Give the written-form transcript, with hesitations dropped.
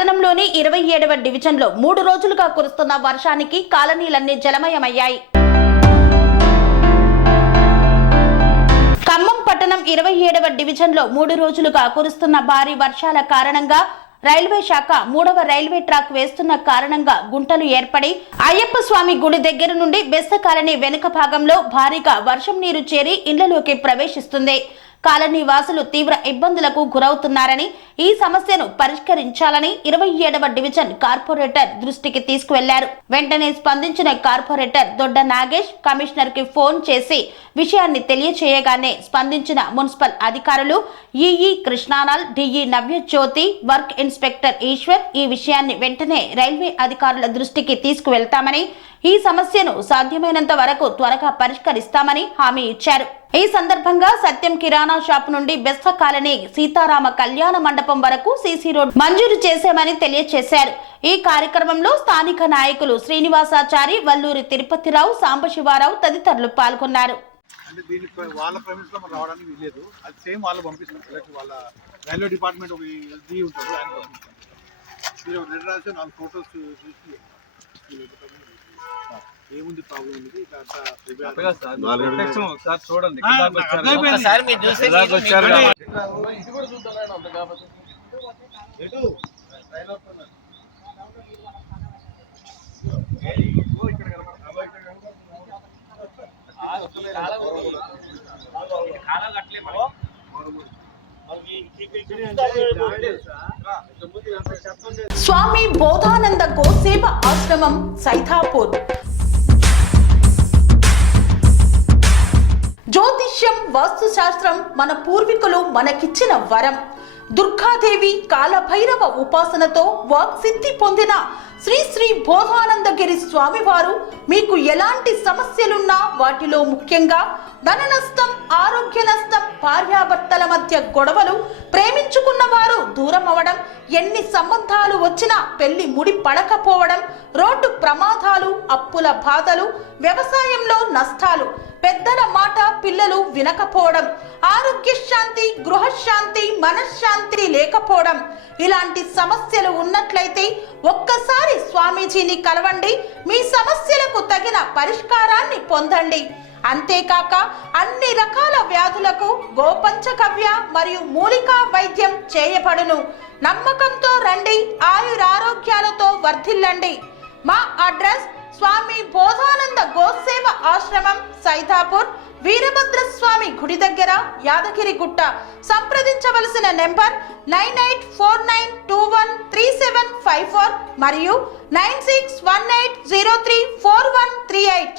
పట్టణంలోని 27వ డివిజన్లో 3 రోజులుగా కురుస్తున్న వర్షానికి కాలనీలన్నీ జలమయమయ్యాయి. ఖమ్మం పట్టణం 27వ డివిజన్లో 3 రోజులుగా కురుస్తున్న భారీ వర్షాల కారణంగా రైల్వే శాఖ 3వ రైల్వే ట్రాక్ వేస్తున్న కారణంగా గుంటలు ఏర్పడి అయ్యప్ప స్వామి గుడి దగ్గర నుండి బెస్త కాలనీ వెనుక భాగంలో భారీగా వర్షం నీరు చేరి ఇళ్లలోకి ప్రవేశిస్తుంది. కాలనీ వాసులు తీవ్ర ఇబ్బందులకు గురవుతున్నారని, ఈ సమస్యను పరిష్కరించాలని 27వ డివిజన్ కార్పొరేటర్ దృష్టికి తీసుకువెళ్లారు. వెంటనే స్పందించిన కార్పొరేటర్ దొడ్డ నాగేష్ కమిషనర్ కి ఫోన్ చేసి విషయాన్ని తెలియచేయగానే స్పందించిన మున్సిపల్ అధికారులు EE Krishnalal, DE Navyajyothi, work inspector Eshwar ఈ విషయాన్ని వెంటనే రైల్వే అధికారుల దృష్టికి తీసుకువెళ్తామని, ఈ సమస్యను సాధ్యమైనంత వరకు త్వరగా పరిష్కరిస్తామని హామీ ఇచ్చారు. ఈ సందర్భంగా సత్యం కిరాణా షాప్ నుండి బెస్త కాలనీ సీతారామ కళ్యాణ మండపం వరకు సీసీ రోడ్ మంజూరు చేశామని తెలియజేశారు. ఈ కార్యక్రమంలో స్థానిక నాయకులు శ్రీనివాసాచారి, వల్లూరి తిరుపతిరావు, సాంబశివారావు తదితరులు పాల్గొన్నారు. ఏముంది ప్రాబ్లం ఉంది చూడండి. స్వామి బోధానంద గోసేవ ఆశ్రమం సైథాపూర్. జ్యోతిష్యం, వాస్తుశాస్త్రం మన పూర్వీకులు మనకిచ్చిన వరం. దుర్గాదేవి, కాలభైరవ ఉపాసనతో వాక్సిద్ధి పొందిన శ్రీ శ్రీ బోధానందగిరి స్వామివారు మీకు ఎలాంటి సమస్యలున్నా, వాటిలో ముఖ్యంగా ధన నష్టం, ఆరోగ్య నష్టం, భార్యాభర్తల మధ్య గొడవలు, ప్రేమించుకున్న వారు దూరం అవడం, ఎన్ని సంబంధాలు వచ్చినా పెళ్లి ముడి పడకపోవడం, రోడ్డు ప్రమాదాలు, అప్పుల బాధలు, వ్యవసాయంలో నష్టాలు, పెద్దల మాట పిల్లలు వినకపోవడం, ఆరోగ్య శాంతి, గృహశాంతి, మనశ్శాంతి లేకపోవడం, ఇలాంటి సమస్యలు ఉన్నట్లయితే ఒక్కసారి స్వామీజీని కలవండి. మీ సమస్యలకు తగిన పరిష్కారాన్ని పొందండి. అంతేకాక అన్ని రకాల వ్యాధులకు గోపంచకవ్య మరియు మూలికా వైద్యం చేయబడును. నమ్మకంతో రండి, ఆయురారోగ్యాలతో వర్ధిల్లండి. మా అడ్రస్ స్వామి బోధానంద గోసేవ ఆశ్రమం సైథాపూర్, వీరభద్రస్వామి గుడి దగ్గర, యాదగిరిగుట్ట. సంప్రదించవలసిన నెంబర్ 9849213754 మరియు 9618034138.